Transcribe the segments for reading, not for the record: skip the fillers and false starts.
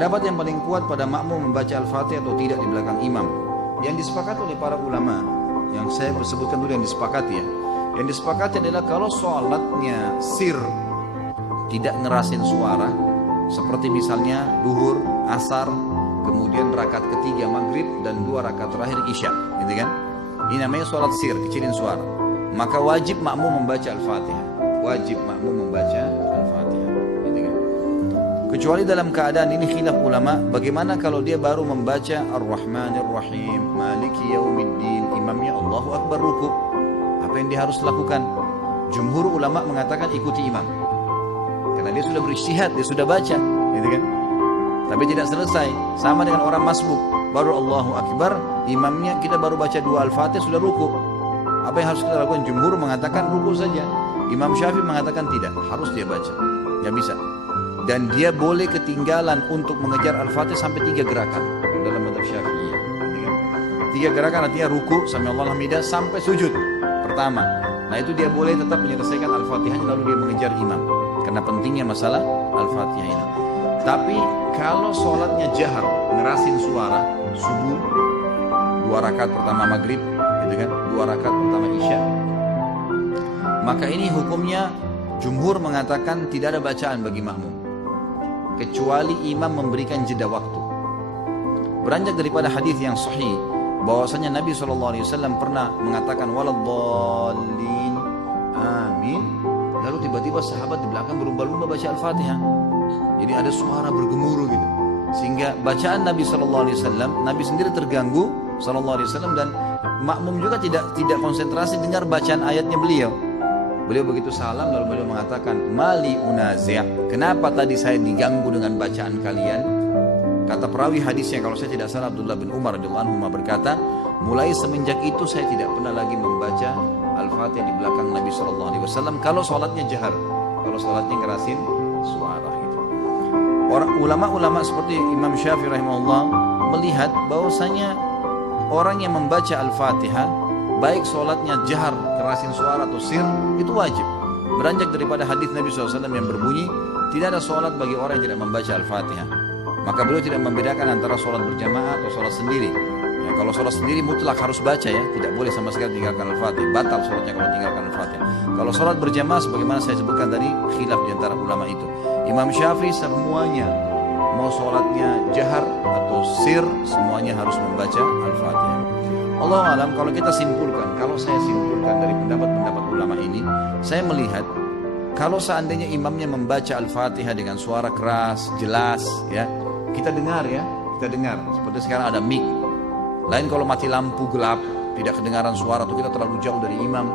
Pendapat yang paling kuat pada makmum membaca Al-Fatihah atau tidak di belakang imam, yang disepakati oleh para ulama, yang saya sebutkan dulu yang disepakati ya. Yang disepakati adalah kalau sholatnya sir, tidak ngerasin suara, seperti misalnya duhur, asar, kemudian rakaat ketiga maghrib dan 2 rakaat terakhir isya, gitu kan? Ini namanya sholat sir, kecilin suara. Maka wajib makmum membaca Al-Fatihah. Wajib makmum membaca Al-Fatihah, gitu kan? Kecuali dalam keadaan ini khilaf ulama, bagaimana kalau dia baru membaca Ar-Rahmanir Rahim, Maliki Yaumiddin, imamnya Allahu Akbar ruku. Apa yang dia harus lakukan? Jumhur ulama mengatakan ikuti imam. Karena dia sudah berijtihad, dia sudah baca, gitu kan? Tapi tidak selesai, sama dengan orang masbuk, baru Allahu Akbar, imamnya kita baru baca 2 Al-Fatihah sudah ruku. Apa yang harus kita lakukan? Jumhur mengatakan ruku saja. Imam Syafi'i mengatakan tidak, harus dia baca. Nggak bisa. Dan dia boleh ketinggalan untuk mengejar Al-Fatihah sampai 3 gerakan dalam mazhab Syafi'i. 3 gerakan artinya ruku, sami'allahu hamidah, sampai sujud pertama. Nah itu dia boleh tetap menyelesaikan Al-Fatihahnya lalu dia mengejar imam. Karena pentingnya masalah Al-Fatihah ini. Tapi kalau sholatnya jahar, ngerasin suara, subuh, 2 rakaat pertama maghrib, gitu kan, 2 rakaat pertama isya, maka ini hukumnya jumhur mengatakan tidak ada bacaan bagi makmum, kecuali imam memberikan jeda waktu. Beranjak daripada hadis yang sahih, bahwasanya Nabi SAW pernah mengatakan waladhdallin, amin. Lalu tiba-tiba sahabat di belakang berlumba-lumba baca Al-Fatihah. Jadi ada suara bergemuruh gitu. Sehingga bacaan Nabi SAW, Nabi sendiri terganggu SAW, dan makmum juga tidak konsentrasi dengar bacaan ayatnya beliau. Beliau begitu salam lalu beliau mengatakan, mali unazi', kenapa tadi saya diganggu dengan bacaan kalian? Kata perawi hadisnya, kalau saya tidak salah, Abdullah bin Umar radhiyallahu anhu berkata, mulai semenjak itu saya tidak pernah lagi membaca Al-Fatihah di belakang Nabi SAW kalau sholatnya jahar, kalau sholatnya ngerasin suara gitu. Ulama-ulama seperti Imam Syafi'i rahimahullah melihat bahwasanya orang yang membaca Al-Fatihah, baik sholatnya jahar, kerasin suara atau sir, itu wajib. Beranjak daripada hadis Nabi SAW yang berbunyi, tidak ada sholat bagi orang yang tidak membaca Al-Fatihah. Maka beliau tidak membedakan antara sholat berjamaah atau sholat sendiri. Ya, kalau sholat sendiri mutlak harus baca ya, tidak boleh sama sekali tinggalkan Al-Fatihah. Batal sholatnya kalau tinggalkan Al-Fatihah. Kalau sholat berjamaah, sebagaimana saya sebutkan tadi, khilaf di antara ulama itu. Imam Syafi'i semuanya, mau sholatnya jahar atau sir, semuanya harus membaca Al-Fatihah. Allah alam, kalau kita simpulkan, kalau saya simpulkan dari pendapat-pendapat ulama ini, saya melihat kalau seandainya imamnya membaca Al-Fatihah dengan suara keras, jelas, ya, kita dengar ya, kita dengar. Seperti sekarang ada mic. Lain kalau mati lampu gelap, tidak kedengaran suara atau kita terlalu jauh dari imam,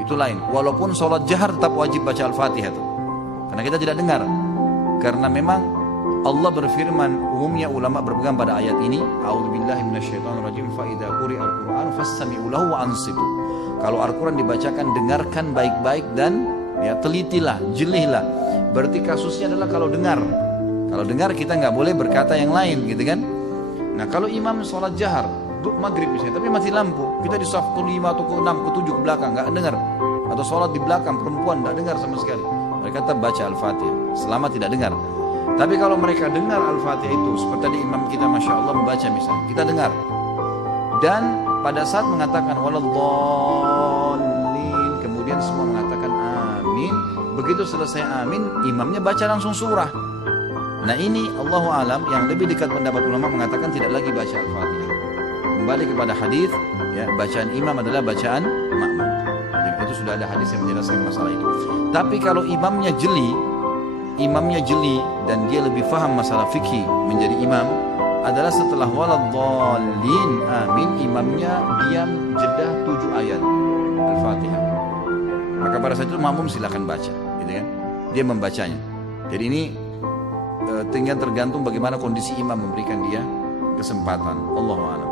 itu lain. Walaupun sholat jahar tetap wajib baca Al-Fatihah itu, karena kita tidak dengar. Karena memang Allah berfirman, umumnya ulama berpegang pada ayat ini, a'udzubillahi minasyaitonirrajim, fa idza quri'al qur'an fastami'u lahu wa ansitu. Kalau Al-Qur'an dibacakan, dengarkan baik-baik dan ya telitilah, jelihlah. Berarti kasusnya adalah kalau dengar. Kalau dengar kita nggak boleh berkata yang lain, gitu kan? Nah kalau imam sholat jahar, maghrib misalnya, tapi mati lampu, kita di saf ke-5 atau ke-6, ke-7 ke belakang, nggak dengar. Atau sholat di belakang, perempuan nggak dengar sama sekali. Mereka tetap baca Al-Fatihah, selama tidak dengar. Tapi kalau mereka dengar Al-Fatihah itu, seperti tadi imam kita Masya Allah membaca misalnya, kita dengar. Dan pada saat mengatakan waladhdallin, kemudian semua mengatakan amin. Begitu selesai amin, imamnya baca langsung surah. Nah ini Allahu alam, yang lebih dekat pendapat ulama mengatakan tidak lagi baca Al-Fatihah. Kembali kepada hadis, ya, bacaan imam adalah bacaan makmum. Jadi itu sudah ada hadis yang menjelaskan masalah itu. Tapi kalau imamnya jeli dan dia lebih faham masalah fikih menjadi imam, adalah setelah waladhdallin amin, imamnya diam jeda 7 ayat Al-Fatihah. Maka pada saat itu makmum silakan baca, gitu kan? Dia membacanya. Jadi ini tinggal tergantung bagaimana kondisi imam memberikan dia kesempatan. Allahu a'lam.